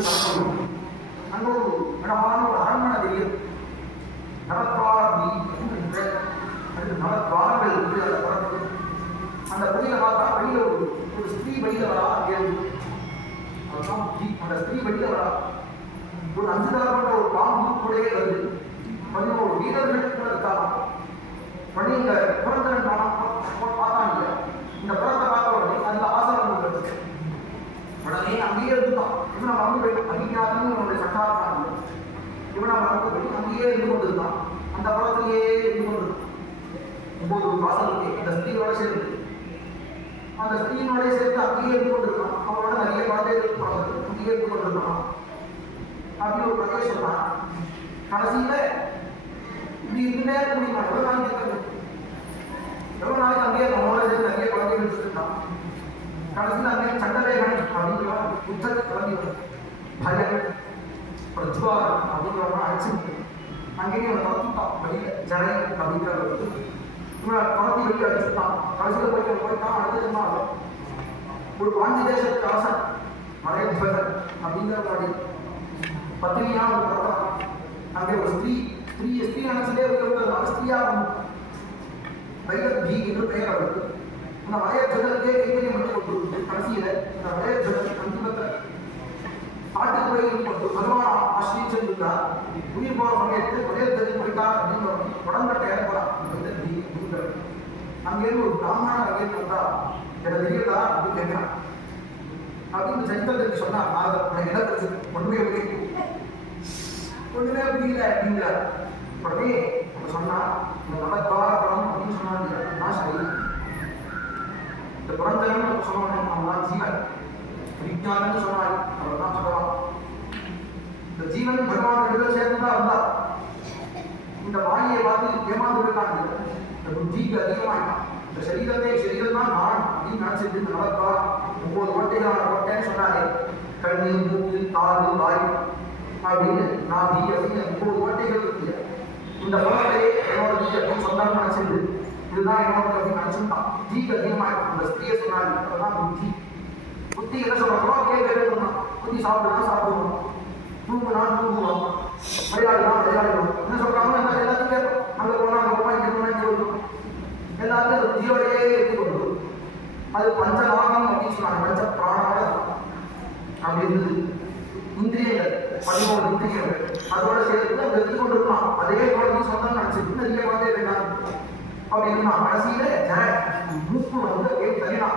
போய் நடக்கணும். அங்க ஒரு இடமான ஒரு அரண்மனை தெரியும். நவத்வாரம் என்ற நவத்வாரங்கள் இருக்கு. அதை பறந்து அந்த வெளியில பார்த்தா வெளியில ஒரு ஸ்திரீ வெளியில வரா. அந்த ஸ்திரீ வெளியில வரா. ஒரு 5 தரப்பட்ட ஒரு பாம்பு கூடவே வருது. 11 வீரர்கள் கூட இருக்காங்க. பண்ணி இந்த புறத்தன் பார்த்தாங்க. இந்த புறத்தை பார்த்த உடனே அந்த ஆசனம் வருது. உடனே அங்கேயே இருந்துட்டான். இவனை மறந்து போய் அங்கீகாரம்னு இவனுடைய சட்டாரம் இவனை மறந்து போய் அங்கேயே இருந்து கொண்டிருந்தான். அந்த புறத்திலேயே இருந்து கொண்டிருந்தான். 9 வாசலுக்கு அந்த ஸ்திரீயோட சேர்ந்து அந்த ஸ்திரீனோட சேர்த்து அங்கேயே இருந்து கொண்டிருக்கான். அவனோட நிறைய குழந்தைகள் பிறந்தது. அங்கேயே இருந்து கொண்டிருக்கான் அப்படின்னு ஒரு கதையை சொன்னான். கடைசியில இப்படி இருந்துட்டே இருக்க முடியுமா? எவ்வளவு நாளைக்கு அங்கேயே நம்மளோட சேர்த்து நிறைய குழந்தைகள் வச்சுருக்கான். கடைசியில் அங்கே சண்டவேகன் அப்படிங்கிற புத்தகத்தை கிளம்பி பயம் பிரஜ்வாரம் அப்படிங்கிறவங்க அழைச்சி அங்கேயே அவன் துரத்திட்டான். வெளியில ஜனை அப்படிங்கிறவருக்கு இவனை துரத்தி வெளியே அடிச்சுட்டான். கடைசியில் போயிட்டான். அடுத்ததுமா ஒரு பாண்டி தேசத்துக்கு அரசன் மலையத்வஜன் அப்படிங்கிறவாடி பத்திரியா ஒரு பிறந்தான். அங்கே ஒரு ஸ்திரீ நினைச்சிட்டே இருக்கிற ஸ்திரீயா வைரத் பீ என்று பெயர் அவருக்கு. அந்த மலையத்வஜனுக்கே கைத்தறியம் பண்ணி கொண்டு கடைசியில அந்த மலையத்வஜன் அந்திமத்தை காட்டுக்கு போய் கொண்டு பகவான் ஆசிரியிருந்தார். உயிர் போற சமயத்தில் மலையத்வஜன் போயிட்டார் அப்படின்னு உடம்பட்ட ஏற்படான். அங்கேருந்து ஒரு பிராமணன் அங்கேருந்து வந்தா எனக்கு தெரியுதா அப்படின்னு கேட்கிறான். அப்படின்னு சரித்திரத்துக்கு சொன்னார். நான் என்ன பிரச்சனை ஒன்றுமே புரியல அப்படிங்கிறார். உடனே நம்ம சொன்னா நவத்வாரம் அப்படின்னு சொன்னாங்க. நான் சரி இந்த புறந்தரன்னு சொன்னாங்க. அவன் ஜீவன் விஞ்ஞானம்னு சொன்னாங்க. அவர் தான் சொல்லலாம். இந்த ஜீவன் பகவான் ரெண்டு சேர்ந்துதான் இருந்தா இந்த வாணியை பார்த்து ஏமாந்து விட்டாங்க. இந்த புத்திக்கு அதிகமாயிட்டான். இந்த சரீரம் தான் நான் அப்படின்னு நினைச்சிட்டு இந்த நவத்வாரம் 9 ஓட்டைகளான ஓட்டைன்னு சொன்னாரு. கண்ணு, மூக்கு, காது, வாய் அப்படின்னு நாதி அப்படின்னு 9 ஓட்டைகள் இருக்கு. இந்த உலகத்தை என்னோட தீ அப்படின்னு சொன்னாலும் நினைச்சிருந்து இதுதான் என்னோட அப்படின்னு நினைச்சுட்டான். தீக்கு அதிகமாயிட்டான். அந்த ஸ்திரியை சொன்னாங்க. அதுதான் புத்தி. புத்தி என்ன சொல்றோம்? கேட்கணும். புத்தி சாப்பிடணும். தூங்குவோம். விளையாடுவோம். என்ன சொல்றாங்க? எல்லாத்தையும் கேட்போம். அங்கே போனா அங்கே போனா இங்கே போனா இங்கே வருவோம். எல்லாத்தையும் ஒரு ஜீவனையே எடுத்துக்கொண்டு அது பஞ்சநாகம் அப்படின்னு சொன்னாங்க. பஞ்ச பிராணோட அப்படின்னு இந்திரியங்கள் 11 இந்திரியங்கள் அதோட சேர்த்து அங்கே எடுத்துக்கொண்டு இருக்கலாம். அதே குழந்தை சொந்தம் நினைச்சிட்டு நிறைய குழந்தை வேண்டாம் அப்படின்னு கடைசியில மூக்கு வந்து தனினா